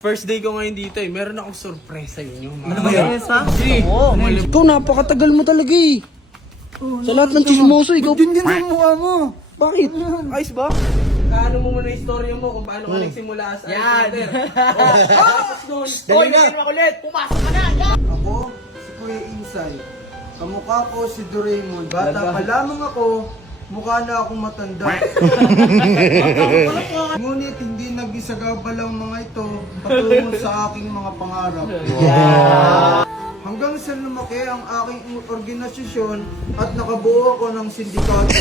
First day ko ngayon dito eh. Meron akong surprise sa inyo. Ano ba yan? Ikaw, napakatagal mo talaga eh. Sa lahat ng chismoso, ikaw. Din ang mukha mo. Bakit? Ayos ba? Ano mo muna yung istorya mo kung paano ka nagsimula as Alexander. Tapos nun, Dali na. ulit. Pumasok ka na. Ako, si Kuya Insay. Kamukha ko si Doraemon. Bata pa lamang ako, mukha na akong matanda. Ngunit hindi nag-isagabal ang mga ito patungo sa aking mga pangarap. Hanggang sa lumaki ang aking organisasyon at nakabuo ako ng sindikato.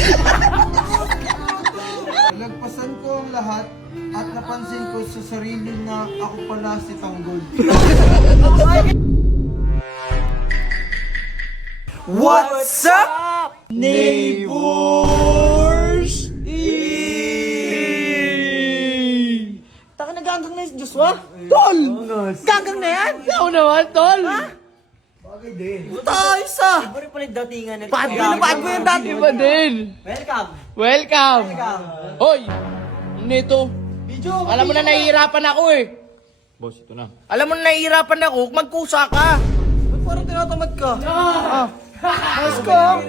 Nagpasan ko ang lahat at napansin ko sa sarili na ako pala si Tanggol. What's up, neighbors? Taka na ganggang na yung Joshua? Tol! Ganggang na yan? Ikaw naman, tol! Bagay din. Ayos ah! Iba rin pala yung datingan na. Bago yung dati. Iba din. Welcome! Welcome! Hoy! Nito. Alam mo na nahihirapan ako eh. Boss, ito na. Alam mo na nahihirapan ako, magkusa ka. Ba't parang tinatamad ka? Ayos ka!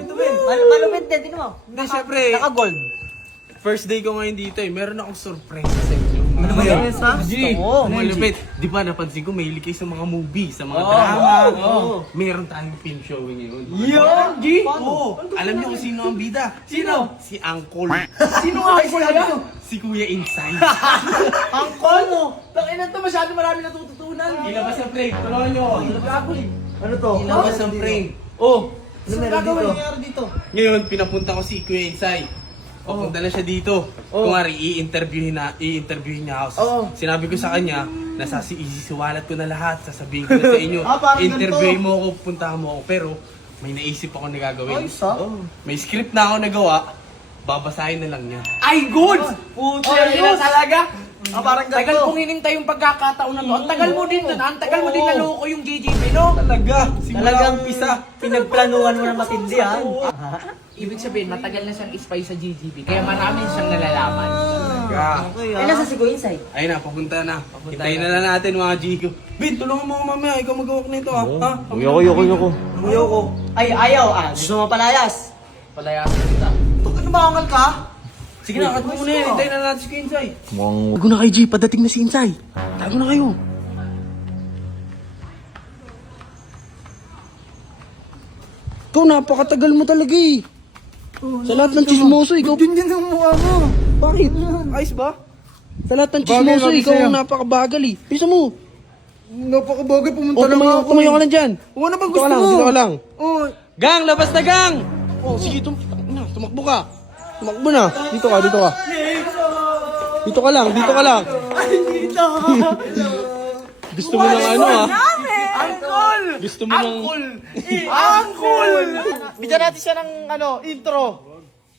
Malupit din, tingnan mo. Hindi, syempre, Naka-gold. first day ko ngayon dito eh. Meron akong surprise sa inyo. Ano ba yan? G, Gusto mo? malupit. Di ba napansin ko mahilig kayo sa mga movie, sa mga drama. Meron tayong film showing ngayon. Yun, G! Oo. Alam niyo kung sino ang bida? Sino? Si Uncle. Sino nga ako yan? Si Kuya Insay. Angkol mo! Tangina to, masyado marami natututunan. Ilabas ang frame. Tulungan niyo ako. Ano to? Ilabas ang frame. Oh. Ano meron dito? Ngayon, pinapunta ko si Kuya Insay. Papunta na siya dito. Kunwari, i-interviewin niya ako. Sinabi ko sa kanya, isisiwalat ko na lahat, sasabihin ko na sa inyo. Parang Interviewin ganito. mo ako, puntahan mo ako. Pero, may naisip ako na gagawin. Ayos ah. May script na ako nagawa, babasahin na lang niya. Ay, good! Serious talaga? Parang Tagal kong hinintay yung pagkakataon na to. Ang tagal mo din dun. Ang tagal mo din naloko yung JJP, no? Talaga, simula Talagang umpisa. pinagplanuhan mo na matindi ha. Ibig sabihin, matagal na siyang spy sa JJP. Kaya marami siyang nalalaman. Eh, nasa si Kuya Insay? Ayun na, papunta na. Hintayin na lang natin mga Gco. Bin, tulungan mo ako mamaya. Ikaw mag-awak na ito, ha? Ayoko. Ay, ayaw ah. Gusto mo palayas? Palayasin kita. Ano ba angal ka? Sige na, kat mo muna yan. Hintayin na natin si Kinsay. Tago na kayo, G. Padating na si Insay. Tago na kayo. Ikaw, napakatagal mo talaga eh. Sa lahat ng chismoso, ikaw. Din ang mukha mo. Bakit? Ayos ba? Sa lahat ng chismoso, Bagay ikaw sa'yo. ang napakabagal eh. Bisa mo. Napakabagay pumunta O, na nga ako. tumayo ka lang dyan. Ano bang Dito gusto ka lang, mo? dito ka lang. Oh, Gang, labas na gang! Oh, sige, tumakbo ka. Tumakbo na. Dito ka, dito ka. Dito ka lang, dito ka lang. Gusto mo ng ano ah? Uncle! Gusto mo ng... Uncle! Bigyan natin siya ng intro.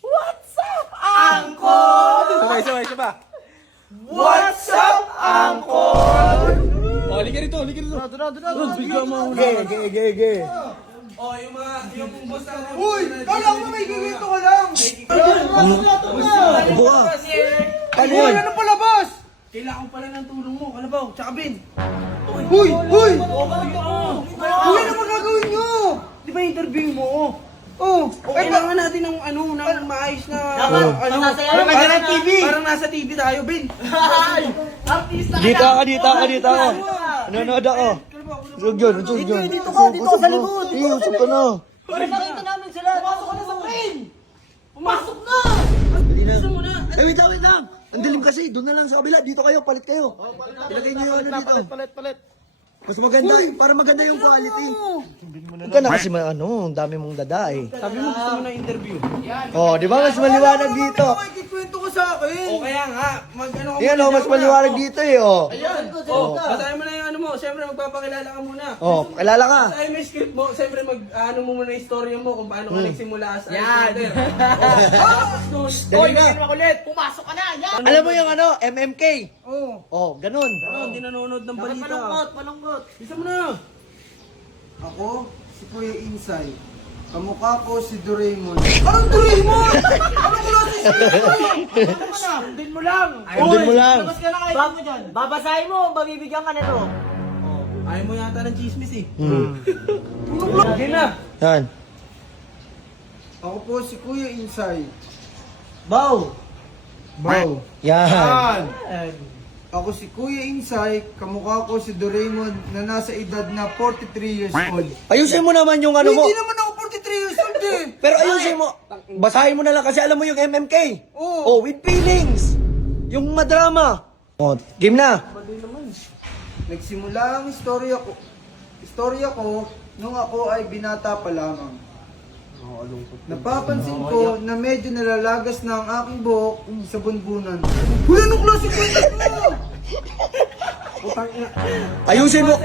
What's up, Uncle? Sabay, siya ba? What's up, Uncle? Oh, halika rito, halika rito. Bigyan mo Ge. Oh, yung boss na... Uy! Kala ko may gigito ka lang! Ano yan? Ano palabas? Kailangan pala ng tulong mo, Kalabaw, tsaka Ben. Uy! Uy! Uy! Ano magagawin nyo? Di ba interview mo? Oh! Kailangan natin ng ng maayos na... Masasayaw ka na TV. Parang nasa TV tayo, Ben. Artista ka Dito na. ako, dito ako. Nanonood ako. Usog yun. Dito ka sa likod. Usog ka na. Para makita namin sila. Pumasok ka na sa frame. Pumasok na. Eh, wait lang. Ang dilim kasi. Doon na lang sa kabila. Dito kayo, palit kayo. Ilagay niyo yung ano dito. Palit. Mas maganda, para maganda yung quality. Huwag ka na kasi ang dami mong dada eh. Sabi mo gusto mo na interview. Oh, di ba mas maliwanag dito? Ay, kikwento ko sa akin! O kaya nga, mag-ano ka Yan oh, mas maliwanag dito eh oh. Basahin mo na yung ano mo, siyempre magpapakilala ka muna. Oh, kilala ka. Basahin mo yung script mo, siyempre ano mo muna yung istorya mo kung paano ka nagsimula as Alexander. Dali na. Pumasok ka na. Yan. Alam mo yung ano, MMK? Oh! Oh, ganun. Hindi nanonood ng balita. Palungkot. Bisa mo na. Ako, si Kuya Insay. Kamukha ko si Doraemon. Anong Doraemon? Anong klase si Sundin mo lang. Sundin mo lang. Labas ka na kayo mo dyan. Babasahin mo, mabibigyan ka nito. Ayaw mo yata ng chismis eh. Sige na. Yan. Ako po si Kuya Insay. Bow. Bow. Yan. Ako si Kuya Insay, kamukha ko si Doraemon na nasa edad na 43 years old. Ayusin mo naman yung ano mo. Hindi naman ako 43 years old eh. Pero ayusin mo. Basahin mo na lang kasi alam mo yung MMK. Oo. Oh, with feelings. Yung madrama. Oh, game na. Nagsimula ang istorya ko nung ako ay binata pa lamang. Napapansin ko na medyo nalalagas na ang aking buhok sa bunbunan. Uy, anong klase ko ito? Ayusin mo.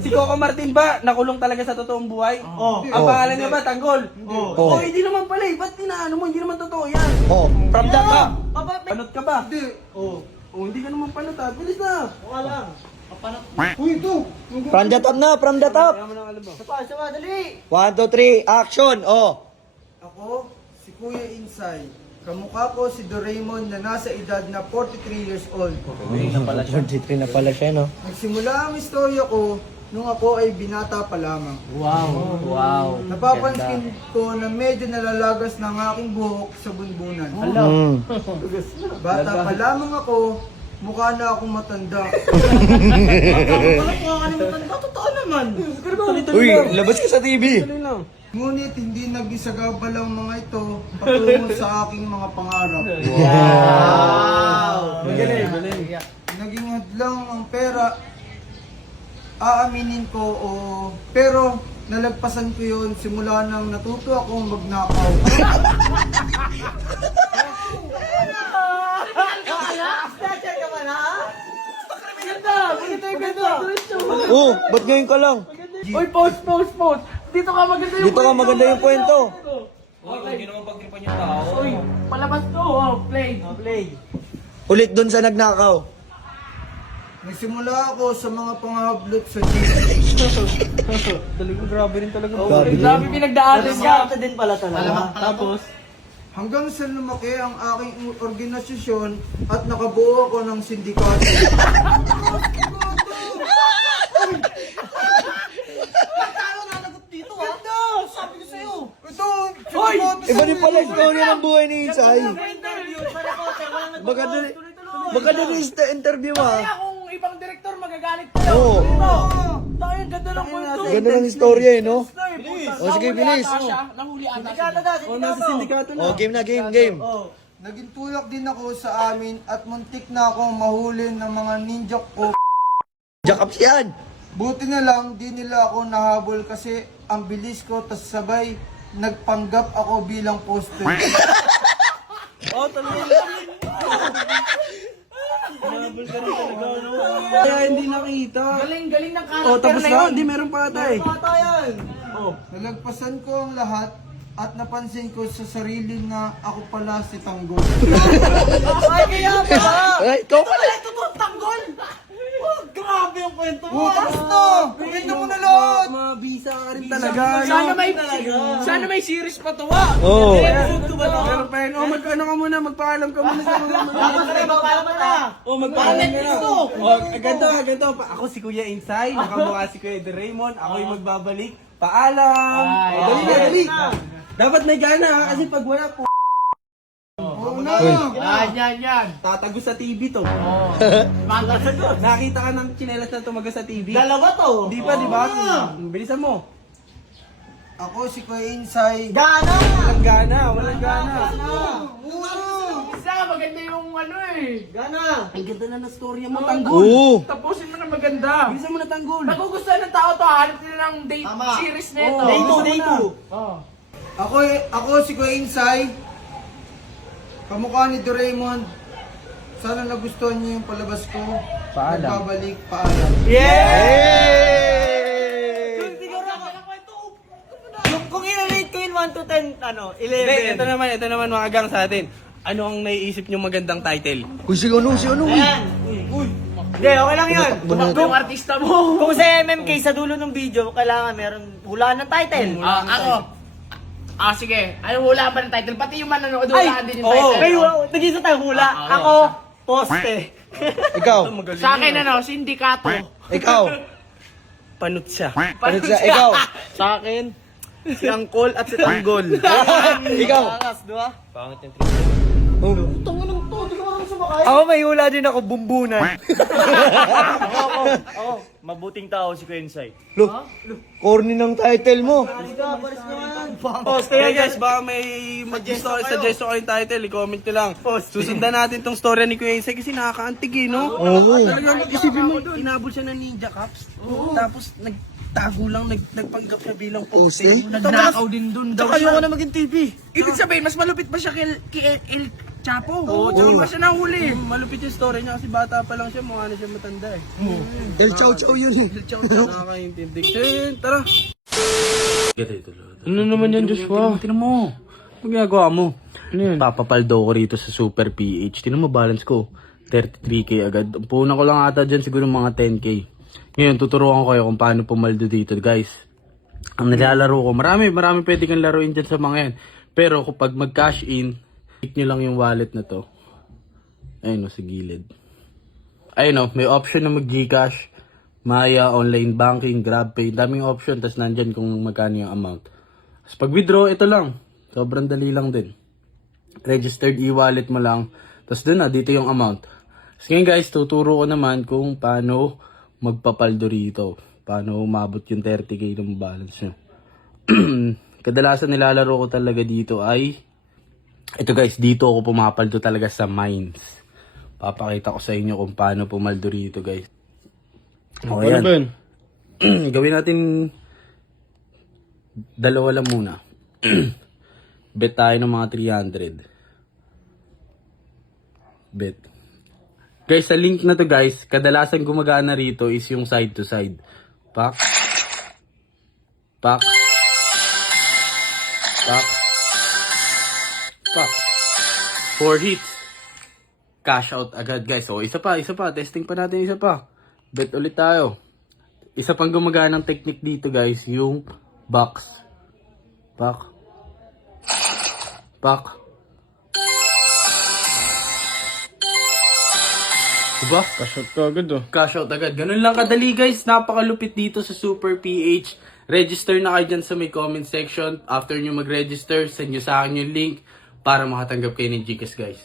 Si Coco Martin ba nakulong talaga sa totoong buhay? Ang pangalan niya ba Tanggol? Oh. Hindi naman pala eh. Ba't tinaano mo? Hindi naman totoo yan. Oh, from the top. Panot ka ba? Hindi. Hindi ka naman panot ha. Bilis na. Uy, ito. From the top na, from the top. Kaya mo ng alabang. Sama, dali. 1, 2, 3, action. Oh. Ako, si Kuya Insay. Kamukha ko si Doraemon na nasa edad na 43 years old. 43 na pala siya, no? Nagsimula ang istorya ko nung ako ay binata pa lamang. Wow. Napapansin ko na medyo nalalagas na ang aking buhok sa bunbunan. Mm. Bata pa lamang ako, mukha na akong matanda. Totoo naman. Uy, labas ka sa TV. Ngunit hindi nag-isagabal ang mga ito patungo sa aking mga pangarap. Wow. Naging hadlang ang pera, aaminin ko pero nalagpasan ko yun simula nang natuto akong magnakaw. Snatcher ka ba na? Ganda. Oh, ba't ngayon ka lang? Uy, pause. Dito ka maganda yung Dito ka maganda yung kwento. Uy, palabas to. Play. Ulit dun sa nagnakaw. Nagsimula ako sa mga pangahablot sa jeep. Grabe rin talaga. Grabe din. Grabe pinagdaanan niya. Ito din pala talaga. Tapos, Hanggang sa lumaki ang aking organisasyon at nakabuo ako ng sindikato. Sabi ko sa'yo. Ito, sindikato Iba din pala yung story ng buhay ni Insay. Interview sa reporter, walang Baka nagtutuloy. dali, baka dali interview ah. kung ibang direktor magagalit tayo. Oo. Tayo, ganda ng kwento. Ganda ng istorya eh, no? O sige, bilis. Nahuli ata. Sindikato daw, sindikato. sindikato Oh, game na, game. Naging tulak din ako sa amin at muntik na akong mahuli ng mga ninja ko. Jack up yan. Buti na lang, di nila ako nahabol kasi ang bilis ko, tas sabay nagpanggap ako bilang poster. Kaya hindi nakita. Galing ng character tapos na yun. Hindi, meron pa ata eh. Bata yan. Nalagpasan ko ang lahat at napansin ko sa sarili na ako pala si Tanggol. Ay, kaya ba? Ay, ikaw pala. Tanggol! Oh, grabe yung kwento mo. Tapos na! Pagkita mo na lahat! Mabisa ka rin talaga. Sana may series pa to ah. Oo. Pero pa yun, magkano ka muna, magpaalam ka muna sa mga Dapat na magpala mo na. magpaalam ka na. Ganito. Ako si Kuya Insay, nakamukha si Kuya Doraemon, ako yung magbabalik. Paalam! Dali. Dapat may gana ha, kasi pag wala po, Oo na! Yan. tatago sa TV to. Nakita ka ng tsinelas na tumaga sa TV. Dalawa to. Di ba? Bilisan mo. Ako si Kuya Insay. Gana! Walang gana. Isa, maganda yung ano eh. Gana! Ang ganda na ng storya mo, Tanggol. Oo. Tapusin mo na maganda. Bilisan mo na, Tanggol. Nagugustuhan ng tao to, hanap nila ng date Tama. series na ito. Day 2. Ako si Kuya Insay. Kamukha ni Doraemon. Sana nagustuhan niyo yung palabas ko. Paalam. Nagbabalik, paalam. Kung i-rate ko yun 1 to 10, 11. Ito naman mga gang sa atin. Ano ang naiisip niyo magandang title? Uy, si ano? Ayan. Hindi, okay lang yun. Tumakbo yung artista mo. Kung sa MMK, sa dulo ng video, kailangan meron hulaan ng title. Ako, Ah, sige. Ano hula ba ng title? Pati yung manonood hulaan din yung title. May nag-isa tayo hula. Ako, poste. Ikaw. Sa akin ano, sindikato. Ikaw. Panutsya. Ano siya? Ikaw. Sa akin, si Angkol at si Tanggol. Ikaw. Angas, di ba? Oh. Ako may hula din ako, bumbunan. Ako, mabuting tao si Kuensay. Lo, corny ng title mo. Poste yan guys, baka may suggest ko yung title, i-comment nyo lang. Susundan natin tong story ni Kuya Insay kasi nakakaantig no? Oo. Talagang isipin mo, inabol siya ng ninja caps. Tapos nagtago lang, nagpanggap siya bilang poste. Nagnakaw din dun daw Tsaka siya. ayoko na maging TV. Ibig sabihin, mas malupit pa siya kay El Chapo. Oo, Tsaka pa siya nahuli. Malupit yung story niya kasi bata pa lang siya, mukha na siya matanda eh. Del Chow Chow yun eh. Nakakaintindi. Tara. Ano naman yan, Joshua? Tinan mo. Ano ginagawa mo? Ano yan? Papapaldo ko rito sa Super PH. Tinan mo, balance ko. 33k agad. Puna ko lang ata dyan siguro mga 10k. Ngayon, tuturuan ko kayo kung paano pumaldo dito, guys. Ang nilalaro ko, marami pwede kang laruin dyan sa mga yan. Pero kapag mag-cash in, click nyo lang yung wallet na to. Ayun o, sa gilid. Ayun o, may option na mag-Gcash, Maya, online banking, GrabPay. Daming option, tas nandyan kung magkano yung amount. Tapos pag withdraw, ito lang. Sobrang dali lang din. Registered e-wallet mo lang. Tapos dun na, dito yung amount. Tapos ngayon guys, tuturo ko naman kung paano magpapaldo rito. Paano umabot yung 30k ng balance nyo. Kadalasan nilalaro ko talaga dito ay ito guys, dito ako pumapaldo talaga sa mines. Papakita ko sa inyo kung paano pumaldo rito guys. O ayan. Gawin natin dalawa lang muna. Bet tayo ng mga 300. Bet. Guys, sa link na to guys, kadalasan gumagana rito is yung side to side. Pak. Pak. Pak. Pak. 4 hits. Cash out agad guys. O isa pa. Testing pa natin isa pa. Bet ulit tayo. Isa pang gumaganang technique dito guys, yung box. Pak. Pak. Diba? Cash out ka agad oh. Cash out agad. Ganun lang kadali guys. Napakalupit dito sa Super PH. Register na kayo dyan sa may comment section. After nyo mag-register, send nyo sa akin yung link para makatanggap kayo ng Gcash guys.